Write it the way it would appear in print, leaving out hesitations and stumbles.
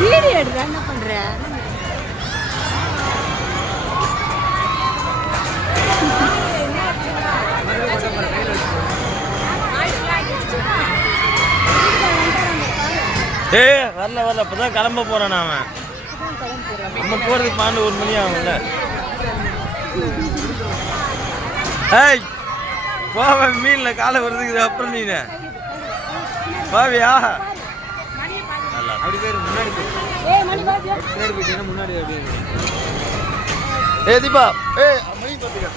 Video எடுற என்ன பண்ற? வரல வரல அப்பதான் கிளம்ப போறேன் அவன். நம்ம போறதுக்கு 1 மணி ஆகும்ல. ஏய் போவேன் மீன்ல காலை வருதுக்குது அப்புறம் நீ பாவியா அப்படி பேரு முன்னாடி போயிட்டீங்கன்னா முன்னாடி அப்படியே. ஏ தீபா மணி பார்த்துக்க.